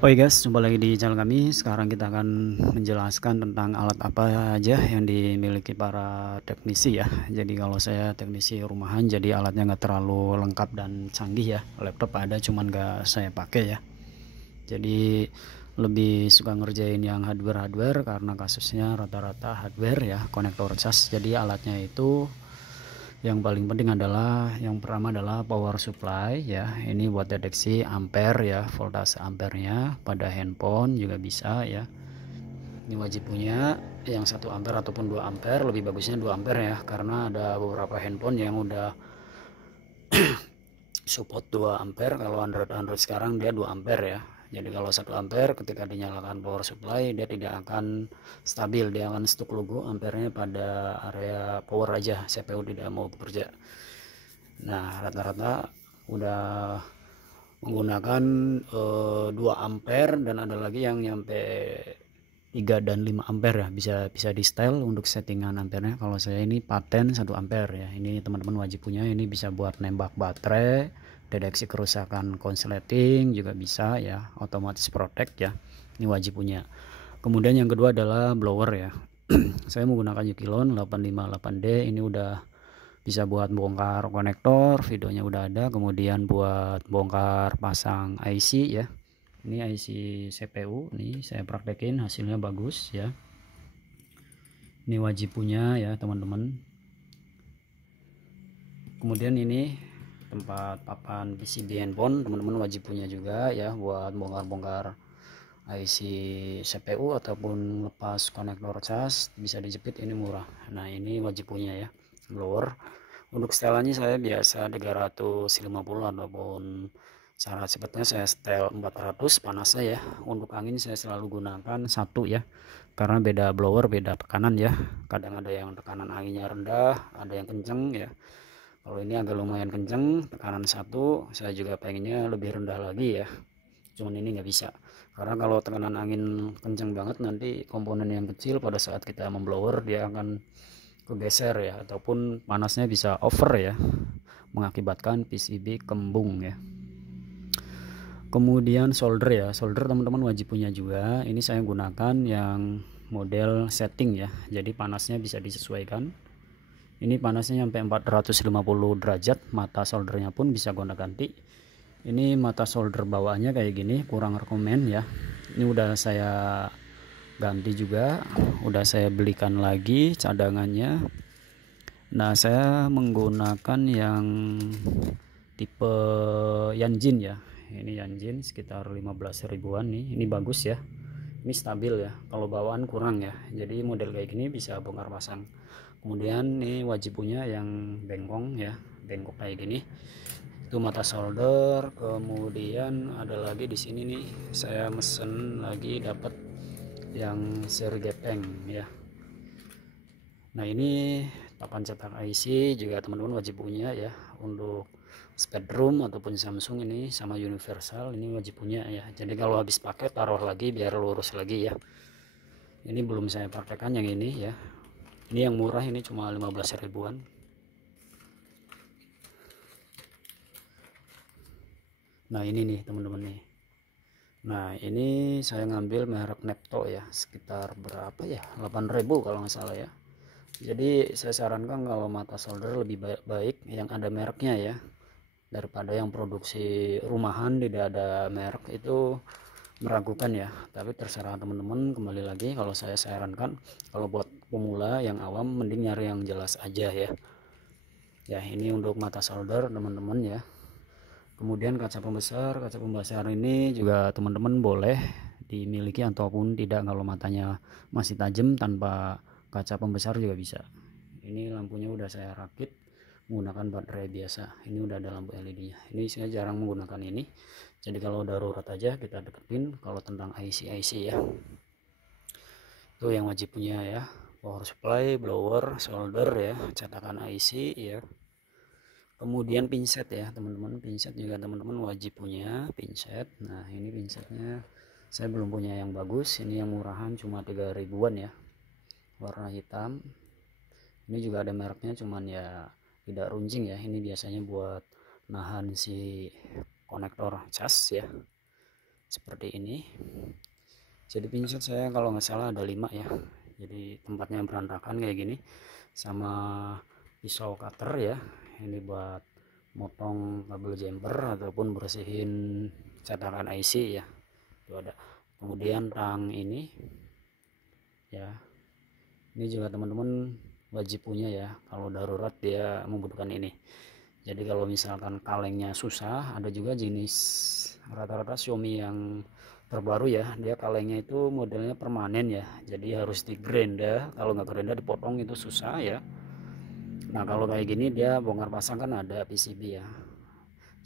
Oke guys, jumpa lagi di channel kami. Sekarang kita akan menjelaskan tentang alat apa aja yang dimiliki para teknisi ya. Jadi kalau saya teknisi rumahan, jadi alatnya nggak terlalu lengkap dan canggih ya. Laptop ada, cuman nggak saya pakai ya. Jadi lebih suka ngerjain yang hardware karena kasusnya rata-rata hardware ya, konektor cas. Jadi alatnya itu yang paling penting adalah yang pertama adalah power supply ya. Ini buat deteksi ampere ya, voltase ampernya pada handphone juga bisa ya. Ini wajib punya yang 1 ampere ataupun 2 ampere, lebih bagusnya 2 ampere ya, karena ada beberapa handphone yang udah support 2 ampere. Kalau Android sekarang dia 2 ampere ya. Jadi kalau 1 ampere ketika dinyalakan power supply dia tidak akan stabil, dia akan stuck logo ampernya pada area power aja, CPU tidak mau bekerja. Nah rata-rata udah menggunakan 2 ampere dan ada lagi yang nyampe 3 dan 5 ampere ya, bisa di style untuk settingan ampernya. Kalau saya ini paten 1 ampere ya, ini teman-teman wajib punya. Ini bisa buat nembak baterai, deteksi kerusakan konsleting juga bisa ya, otomatis protect ya, ini wajib punya. Kemudian yang kedua adalah blower ya. Saya menggunakan Yukilon 858D. Ini udah bisa buat bongkar konektor, videonya udah ada. Kemudian buat bongkar pasang IC ya, ini IC CPU nih saya praktekin, hasilnya bagus ya. Ini wajib punya ya teman-teman. Kemudian ini tempat papan PCB handphone, teman-teman wajib punya juga ya, buat bongkar-bongkar IC CPU ataupun lepas konektor cas, bisa dijepit, ini murah. Nah ini wajib punya ya. Blower untuk setelannya saya biasa 350 ataupun cara cepatnya saya setel 400 panasnya ya. Untuk angin saya selalu gunakan 1 ya, karena beda blower beda tekanan ya. Kadang ada yang tekanan anginnya rendah, ada yang kenceng ya. Kalau ini agak lumayan kenceng, tekanan 1, saya juga pengennya lebih rendah lagi ya, cuman ini nggak bisa. Karena kalau tekanan angin kencang banget, nanti komponen yang kecil pada saat kita memblower dia akan kegeser ya, ataupun panasnya bisa over ya, mengakibatkan PCB kembung ya. Kemudian solder ya, solder teman-teman wajib punya juga. Ini saya gunakan yang model setting ya, jadi panasnya bisa disesuaikan. Ini panasnya sampai 450 derajat, mata soldernya pun bisa gonta-ganti. Ini mata solder bawaannya kayak gini, kurang rekomen ya. Ini udah saya ganti juga, udah saya belikan lagi cadangannya. Nah saya menggunakan yang tipe Yanjin ya. Ini Yanjin sekitar 15 ribuan nih. Ini bagus ya, ini stabil ya, kalau bawaan kurang ya. Jadi model kayak gini bisa bongkar pasang. Kemudian ini wajib punya yang bengkong ya, bengkok kayak gini, itu mata solder. Kemudian ada lagi di sini nih, saya mesen lagi dapat yang seri gepeng ya. Nah ini papan cetak IC juga teman-teman wajib punya ya. Untuk Speedroom ataupun Samsung ini sama universal, ini wajib punya ya. Jadi kalau habis pakai taruh lagi biar lurus lagi ya. Ini belum saya praktekkan yang ini ya. Ini yang murah, ini cuma 15 ribuan. Nah ini nih teman-teman nih. Nah ini saya ngambil merek Nepto ya, sekitar berapa ya, 8.000 kalau nggak salah ya. Jadi saya sarankan kalau mata solder lebih baik yang ada mereknya ya, daripada yang produksi rumahan tidak ada merek, itu meragukan ya. Tapi terserah teman-teman, kembali lagi kalau saya sarankan kalau buat pemula yang awam mending nyari yang jelas aja ya. Ya ini untuk mata solder teman-teman ya. Kemudian kaca pembesar ini juga teman-teman boleh dimiliki ataupun tidak. Kalau matanya masih tajam, tanpa kaca pembesar juga bisa. Ini lampunya udah saya rakit menggunakan baterai biasa. Ini udah ada lampu LED nya. Ini saya jarang menggunakan ini, jadi kalau darurat aja kita deketin. Kalau tentang IC ya, itu yang wajib punya ya, power supply, blower, solder ya, cetakan IC ya. Kemudian pinset ya teman-teman, pinset juga teman-teman wajib punya pinset. Nah ini pinsetnya saya belum punya yang bagus, ini yang murahan cuma 3 ribuan ya, warna hitam. Ini juga ada mereknya, cuman ya tidak runcing ya. Ini biasanya buat nahan si konektor cas ya. seperti ini. Jadi pinset saya kalau nggak salah ada 5 ya, jadi tempatnya berantakan kayak gini. Sama pisau cutter ya, ini buat motong kabel jumper ataupun bersihin cetakan IC ya, itu ada. Kemudian tang ini ya, ini juga teman-teman wajib punya ya, kalau darurat dia membutuhkan ini. Jadi kalau misalkan kalengnya susah, ada juga jenis rata-rata Xiaomi yang terbaru ya, dia kalengnya itu modelnya permanen ya, jadi harus di grinder. Kalau nggak grinder dipotong itu susah ya. Nah kalau kayak gini dia bongkar pasang kan ada PCB ya,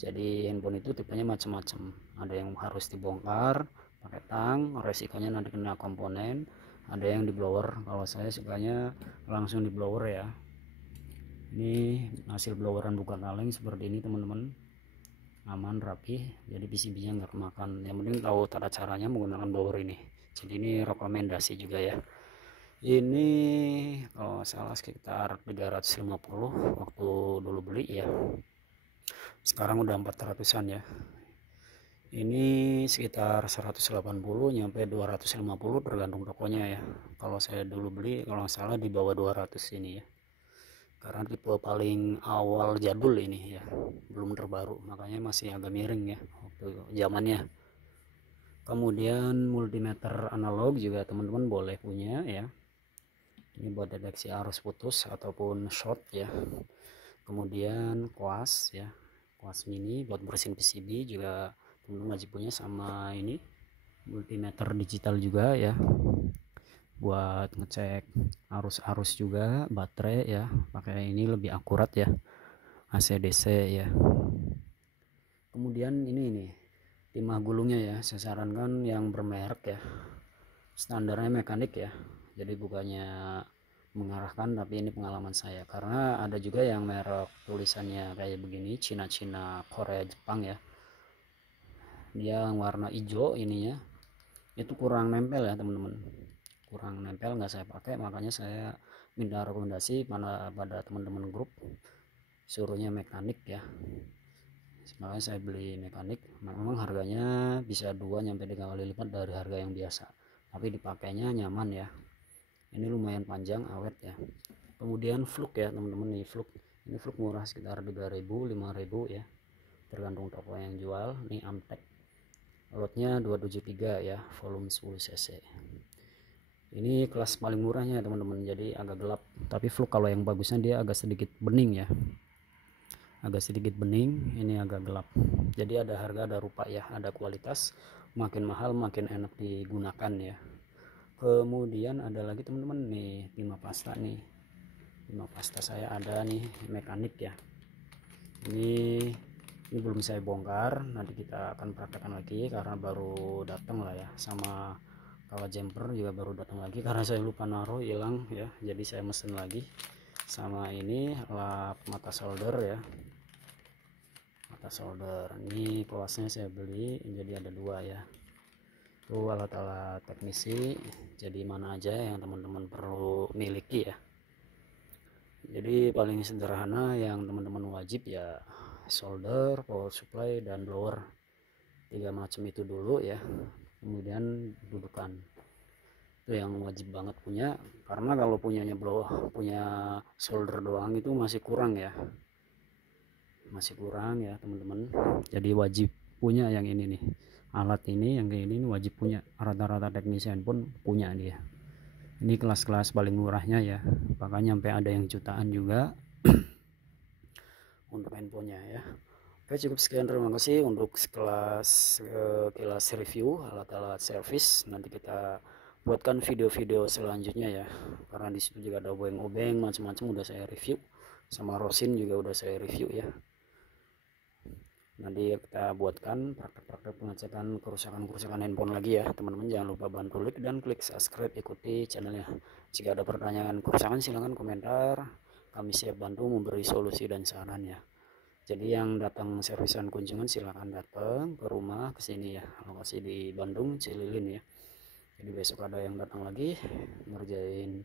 jadi handphone itu tipenya macam-macam, ada yang harus dibongkar pakai tang, resikonya nanti kena komponen. Ada yang di blower, kalau saya sukanya langsung di blower ya. Ini hasil bloweran buka kaleng seperti ini teman-teman, aman rapi, jadi PCB nya nggak kemakan. Yang penting tahu tata caranya menggunakan blower ini, jadi ini rekomendasi juga ya. Ini kalau salah sekitar 350 waktu dulu beli ya, sekarang udah 400-an ya. Ini sekitar 180 nyampe 250 tergantung tokonya ya. Kalau saya dulu beli kalau nggak salah di bawah 200 ini ya, karena tipe paling awal jadul ini ya, belum terbaru, makanya masih agak miring ya waktu zamannya. Kemudian multimeter analog juga teman-teman boleh punya ya, ini buat deteksi arus putus ataupun short ya. Kemudian kuas ya, kuas mini buat bersihin PCB juga teman-teman wajib punya. Sama ini multimeter digital juga ya, buat ngecek arus-arus juga baterai ya, pakai ini lebih akurat ya, AC DC ya. Kemudian ini nih timah gulungnya ya, saya sarankan yang bermerek ya, standarnya mekanik ya, jadi bukannya mengarahkan, tapi ini pengalaman saya, karena ada juga yang merek tulisannya kayak begini, Cina-Cina, Korea, Jepang ya, dia warna hijau ininya, itu kurang nempel ya teman-teman, kurang nempel, nggak saya pakai, makanya saya minta rekomendasi pada teman-teman grup, suruhnya mekanik ya, makanya saya beli mekanik. Memang harganya bisa 2-3 kali lipat dari harga yang biasa, tapi dipakainya nyaman ya, ini lumayan panjang awet ya. Kemudian fluk ya teman-teman, nih fluk, ini fluk murah sekitar 3.000 5.000 ya, tergantung toko yang jual. Ini Amtek, lotnya 273 ya, volume 10 cc. Ini kelas paling murahnya teman-teman, jadi agak gelap, tapi fluk kalau yang bagusnya dia agak sedikit bening ya, agak sedikit bening, ini agak gelap, jadi ada harga ada rupa ya, ada kualitas, makin mahal makin enak digunakan ya. Kemudian ada lagi teman-teman nih timah pasta nih, timah pasta saya ada nih mekanik ya, ini belum saya bongkar, nanti kita akan praktekkan lagi karena baru datang lah ya. Sama kawat jumper juga baru datang lagi karena saya lupa naruh, hilang ya, jadi saya mesen lagi. Sama ini lap mata solder ya, mata solder, ini kelasnya saya beli jadi ada 2 ya. Itu alat-alat teknisi, jadi mana aja yang teman-teman perlu miliki ya. Jadi paling sederhana yang teman-teman wajib ya, solder, power supply, dan blower, 3 macam itu dulu ya. Kemudian dudukan, itu yang wajib banget punya, karena kalau punya solder doang itu masih kurang ya, masih kurang ya teman-teman. Jadi wajib punya yang ini nih, alat ini yang kayak ini wajib punya, rata-rata teknisian pun punya dia. Ini kelas-kelas paling murahnya ya, bahkan nyampe ada yang jutaan juga untuk handphonenya ya. Oke, cukup sekian, terima kasih untuk kelas review alat-alat servis. Nanti kita buatkan video-video selanjutnya ya, karena disitu juga ada obeng-obeng macam-macam udah saya review, sama Rosin juga udah saya review ya. Nanti kita buatkan praktek-praktek pengecekan kerusakan handphone lagi ya teman-teman. Jangan lupa bantu like dan klik subscribe, ikuti channelnya. Jika ada pertanyaan kerusakan silahkan komentar, kami siap bantu memberi solusi dan saran ya. Jadi yang datang servisan kunjungan silahkan datang ke rumah, ke sini ya, lokasi di Bandung Cililin ya. Jadi besok ada yang datang lagi ngerjain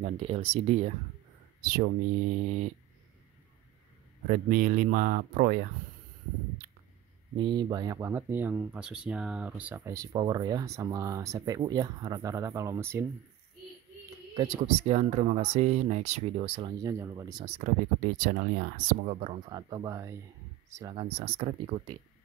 ganti LCD ya, Xiaomi Redmi 5 Pro ya. Ini banyak banget nih yang kasusnya rusak IC power ya, sama CPU ya, rata-rata kalau mesin. Oke, cukup sekian, terima kasih. Next video selanjutnya jangan lupa di subscribe, ikuti channelnya, semoga bermanfaat. Bye bye, silahkan subscribe, ikuti.